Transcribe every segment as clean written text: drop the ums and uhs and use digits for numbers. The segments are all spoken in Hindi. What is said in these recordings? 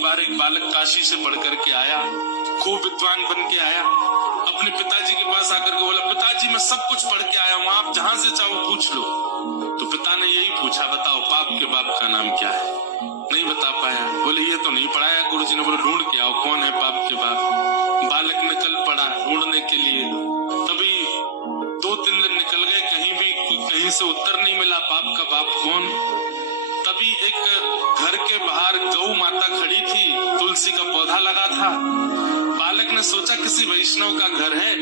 एक बार एक बालक काशी से पढ़ करके आया, खूब विद्वान बन के आया, अपने पिताजी के पास आकर के बोला, पिताजी मैं सब कुछ पढ़ के आया हूँ, आप जहाँ से चाहो पूछ लो। तो पिता ने यही पूछा, बताओ पाप के बाप का नाम क्या है? नहीं बता पाया। बोले ये तो नहीं पढ़ाया। गुरुजी ने बोला ढूंढ के आओ कौन है पाप के बाप। बालक ने कल पढ़ा ढूंढने के लिए, तभी 2-3 दिन निकल गए, कहीं से उत्तर नहीं मिला पाप का बाप कौन। तभी एक घर के बाहर गौ माता खड़ी थी, तुलसी का पौधा लगा था। बालक ने सोचा किसी वैष्णव का घर है,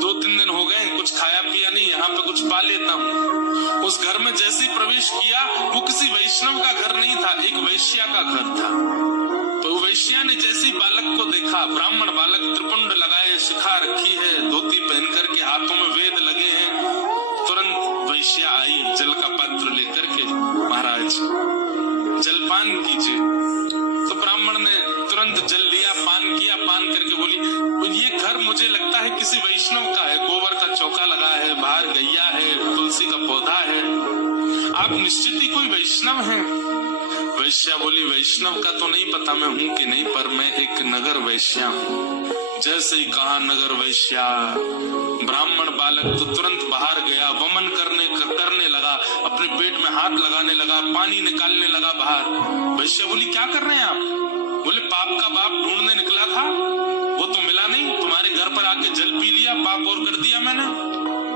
2-3 दिन हो गए कुछ खाया पिया नहीं, यहाँ पे कुछ पा लेता हूँ। उस घर में जैसे ही प्रवेश किया, वो किसी वैष्णव का घर नहीं था, एक वैश्या का घर था। तो वैश्या ने जैसे ही बालक को देखा, ब्राह्मण बालक, त्रिपुंड लगाए, शिखा रखी है, धोती पहन करके, हाथों में वेद लगे हैं, तुरंत वैश्या आई जल का पात्र लेकर के, महाराज जलपान कीजिए। तो ब्राह्मण ने तुरंत जल लिया, पान किया, पान करके बोली ये घर मुझे लगता है किसी वैष्णव का है, गोबर का चौका लगा है, बाहर गैया है, तुलसी का पौधा है, आप निश्चित ही कोई वैष्णव हैं। वैश्या बोली वैष्णव का तो नहीं पता मैं हूँ कि नहीं, पर मैं एक नगर वैश्या हूँ। जैसे ही कहा नगर वैश्या, ब्राह्मण बालक तो तुरंत बाहर गया, वमन करने लगा, अपने पेट में हाथ लगाने लगा, पानी निकालने लगा बाहर। वैश्या बोली क्या कर रहे हैं आप? बोले पाप का बाप ढूंढने निकला था, वो तो मिला नहीं, तुम्हारे घर पर आके जल पी लिया, पाप और कर दिया मैंने।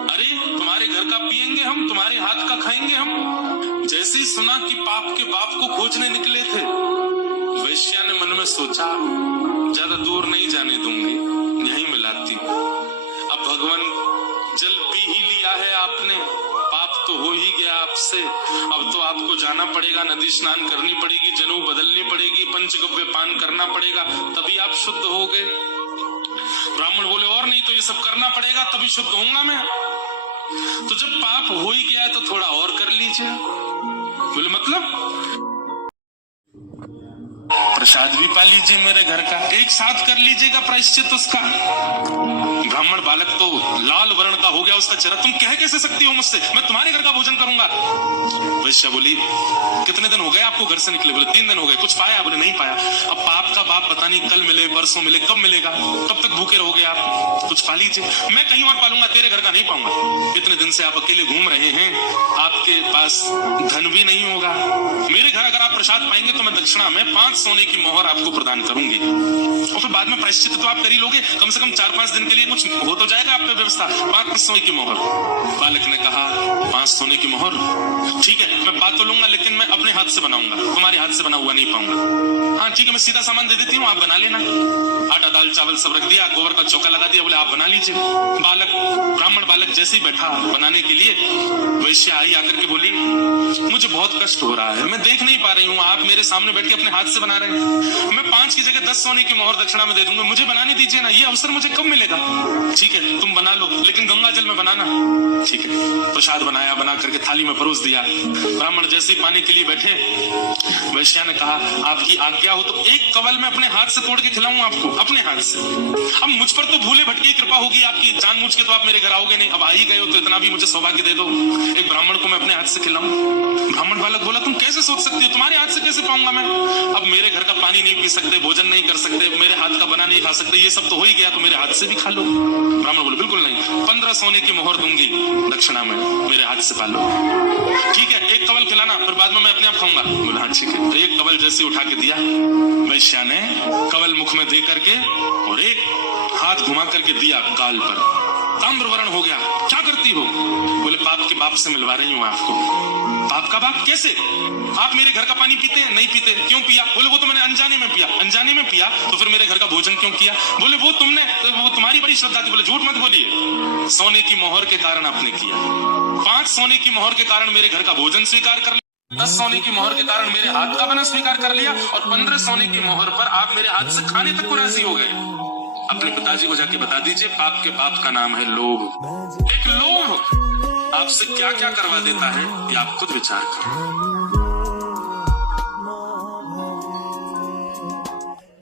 अरे तुम्हारे घर का पिएंगे हम, तुम्हारे हाथ का खाएंगे हम। जैसे ही सुना कि पाप के बाप को खोजने निकले थे, वैश्या ने मन में सोचा ज्यादा दूर नहीं जाने दूंगी, यहीं मिलाती हूँ। अब भगवान जल पी ही लिया है आपने, पाप तो हो ही गया आपसे, अब तो आपको जाना पड़ेगा, नदी स्नान करनी पड़ेगी, जनेऊ बदलनी पड़ेगी, पंचगव्य पान करना पड़ेगा, तभी आप शुद्ध हो गए। ब्राह्मण बोले और नहीं तो ये सब करना पड़ेगा तभी शुद्ध होऊंगा मैं। तो जब पाप हो ही गया है तो थोड़ा और कर लीजिए। बोले मतलब प्रसाद भी पा लीजिए मेरे घर का, एक साथ कर लीजिएगा प्रायश्चित उसका। ब्राह्मण बालक तो लाल वर्ण का हो गया उसका चेहरा, तुम कह कैसे सकती हो मुझसे, मैं तुम्हारे घर का भोजन करूंगा। वैश्या बोली कितने दिन हो गए आपको घर से निकले? बोले 3 दिन हो गए। कुछ पाया? बोले नहीं पाया। अब पाप का बाप पता नहीं कल मिले, परसों मिले, कब मिलेगा, कब तक भूखे रहोगे आप? कुछ पा लीजिए, मैं कहीं और पालूंगा, तेरे घर का नहीं पाऊंगा। इतने दिन से आप अकेले घूम रहे हैं, आपके पास धन भी नहीं होगा, मेरे घर अगर आप प्रसाद पाएंगे तो मैं दक्षिणा में 5 सोने की मोहर आपको प्रदान करूंगी, और फिर बाद में प्रायश्चित तो आप कर ही लोगे, कम से कम 4-5 दिन के लिए कुछ हो तो जाएगा आप पे व्यवस्था। 5 सोने की मोहर। बालक ने कहा 5 सोने की मोहर ठीक है, मैं पा तो लूंगा, लेकिन मैं अपने हाथ से बनाऊंगा, तुम्हारे हाथ से बना हुआ नहीं पाऊंगा। हाँ ठीक है, मैं सीधा सामान दे देती हूँ, आप बना लेना। आटा दाल चावल सब रख दिया, गोबर का चौका लगा दिया, बोले आप बना लीजिए। ब्राह्मण बालक जैसे ही बैठा बनाने के लिए, वैश्या आई आकर के बोली मुझे बहुत कष्ट हो रहा है, मैं देख नहीं पा रही हूँ, आप मेरे सामने बैठ के अपने हाथ से बना रहे हैं, मैं 5 की जगह 10 सोने की मोहर दक्षिणा में दे दूंगा, मुझे बनाने दीजिए ना, ये अवसर मुझे कब मिलेगा? ठीक है तुम बना लो, लेकिन गंगा जल में बनाना। ठीक है, प्रसाद बनाया, बना करके थाली में परोस दिया। ब्राह्मण जैसे ही पाने के लिए बैठे, वैश्या ने कहा आपकी आज्ञा हो तो एक कवल में अपने हाथ से तोड़ के खिलाऊं आपको, अपने हाथ से। अब मुझ पर तो भूले भटके कृपा होगी आपकी, जानबूझ के तो आप मेरे घर आओगे नहीं, अब आ ही गए हो तो इतना भी मुझे सौभाग्य दे दो, एक ब्राह्मण को मैं अपने हाथ से खिलाऊं। ब्राह्मण बालक बोला तुम कैसे सोच सकती हो, तुम्हारे हाथ से कैसे पाऊंगा मैं? अब मेरे घर का पानी नहीं पी सकते, भोजन नहीं कर सकते, मेरे हाथ का बना नहीं खा सकते, ये सब तो हो ही गया, तो मेरे हाथ से भी खा लो। ब्राह्मण बोले बिल्कुल नहीं, 15 सोने की मोहर दूंगी दक्षिणा में, मेरे हाथ से पालो। ठीक है, एक कवल खिलाना, फिर बाद में मैं अपने आप खाऊंगा। बोला हाँ ठीक है। तो एक कवल जैसे उठा के दिया, वैश्या ने कवल मुख में दे करके और एक हाथ घुमा करके दिया गाल पर, ताम्रवर्ण हो गया। क्या करती हो? बोले पाप के बाप से मिलवा रही हूँ आपको। पाप का बाप कैसे? आप मेरे घर का पानी पीते हैं? नहीं पीते। क्यों पिया? बोले वो तो मैंने अनजाने में पिया। अनजाने में पिया तो फिर मेरे घर का भोजन क्यों किया? बोले वो तुम्हारी बड़ी श्रद्धा थी। बोले झूठ मत बोलिए, सोने की मोहर के कारण आपने किया। 5 सोने की मोहर के कारण मेरे घर का भोजन स्वीकार कर लिया, 10 सोने की मोहर के कारण मेरे हाथ का बना स्वीकार कर लिया, और 15 सोने की मोहर पर आप मेरे हाथ से खाने तक को राजी हो गए। अपने पिताजी को जाके बता दीजिए पाप के बाप का नाम है लोभ। एक लोभ आपसे क्या क्या करवा देता है, ये आप खुद विचार करो।